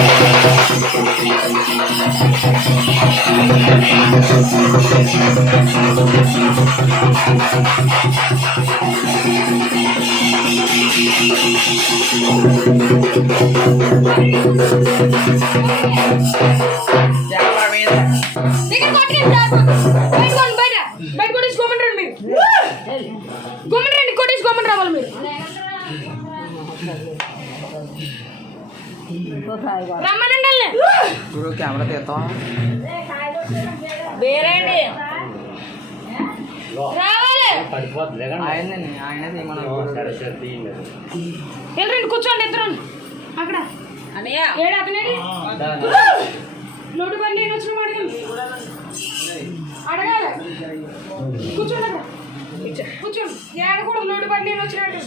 దగ్గర కొట్టకండి రావాలి మీరు ఇప్పుడు కెమెరా తీస్తాం వేరేండి ఆయన వెళ్ళరండి కూర్చోండి ఇద్దరు. అక్కడ. ఏడు అతనేడి లోటు బండి నేను వచ్చిన అడగాలి. కూర్చోండి కూర్చోండి. ఏడకూడదు లోటు బండి ఏం లోటు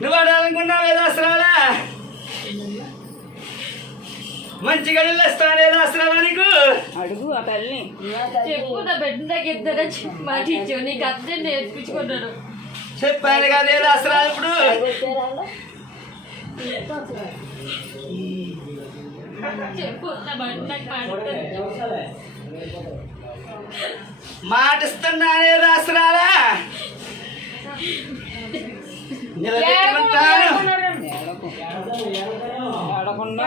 నువ్వు ఆడాలనుకున్నా వేదాస్త్రాలా మంచి గడిలో ఇస్తాను వేదాస్త్రాలా నీకు? అడుగు ఆ తల్లిని. చెప్పు నా బిడ్డ నాకు ఇద్దరు మాట ఇచ్చావు. నీకు అర్థం నేర్పించుకున్నాను చెప్పాను కదా వేదాస్త్రాలు ఇప్పుడు. చెప్పు నా నాకు మాట మాట ఇస్తున్నాను వేదాస్త్రాలా నిలబెట్టుకుంటాను ఆడకుండా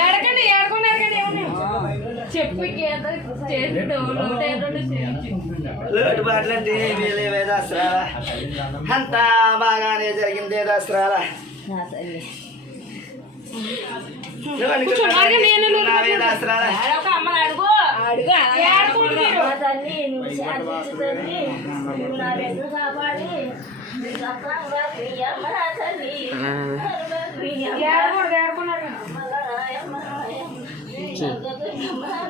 ఏడకండి ఏడకుండా ఏడకండి చెప్పు లోటు బాట్లంటే వీలే వేదాస్త్రాలా. అంతా బాగానే జరిగింది ఏడకున్నారు నాయమ్మ,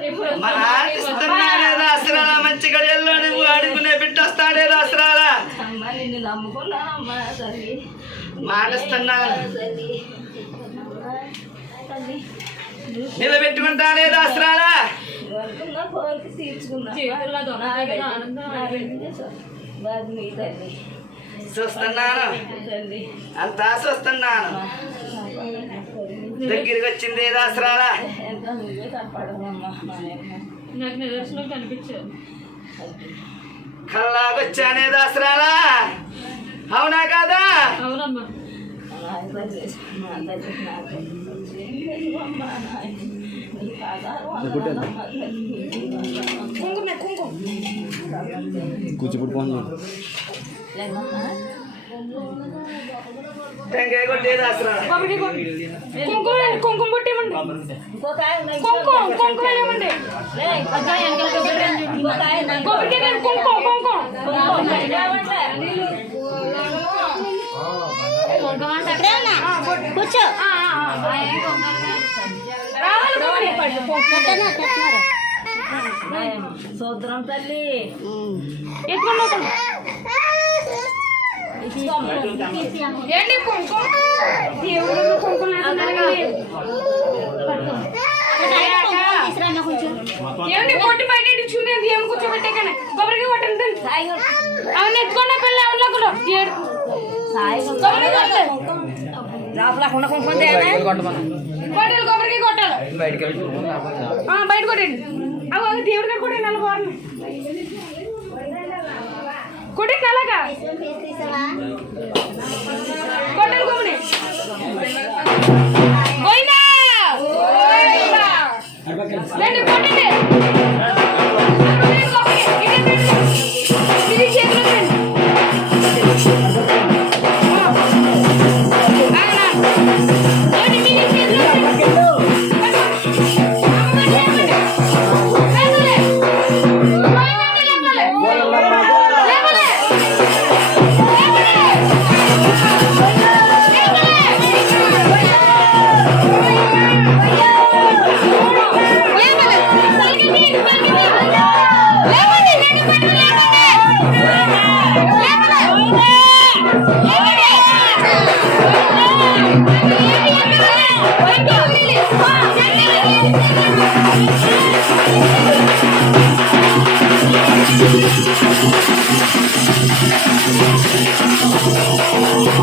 ఇప్పుడు మాటిస్తున్నానే దాసరాలా మంచి గడియల్లో నువ్వు అడుగునే బిడ్డొస్తాడే దాసరాలా అమ్మ నిన్ను నమ్ముకున్నానమ్మా తల్లి మాటిస్తున్నాను తల్లి తల్లి నిలబెట్టుకుంటానే దాసరాలా నువ్వు అనుకున్న కోరిక తీర్చుకున్నా జీవితంలో దొంగ నా బిడ్డ- ఆనందం నా బిడ్డని చూ- బాగు నీ తల్లి చూస్తున్నాను. అంతా చూస్తున్నాను. దగ్గరికి వచ్చింది దాసరాలా కల్లాకొచ్చానే దాసరాలా అవునా కాదా? కూచిపూడి ఫోన్ కుంకుమ ఉన్నాయి. కుంకుమ కుంకుమ ఇవ్వండి లే, ఇంకొక ఆయన వెనకాల కొబ్బరి ఇంకొక ఆయన ఉన్నాయి. కొబ్బరికి కుంకుమ కుంకుమ. కూర్చో సూత్రం తల్లి ఒకరు. ఏంటి కుంకుమ దేవుడు కుంకుమ వేస్తున్నారండి. ఏమండి పొట్టి బయట చూడండి ఏం కూర్చోబెట్టాకనే కొబ్బరికి కొట్టండి అవును ఎత్తుకోండి పిల్ల ఎవరిలో కూడా ఏడు కొబ్బరికి కొట్టాలి లోపల కుండ కుంకుమ తేనా కొట్టమన్నా కొట్టాలి కొబ్బరికి కొట్టాలి బయటకు వెళ్ళి ఆ, బయట కొట్టండి అవి అవి దేవుడి గారు కొట్టండి అలా బాగుంది కొట్టండి అలాగా రండి, Thank you.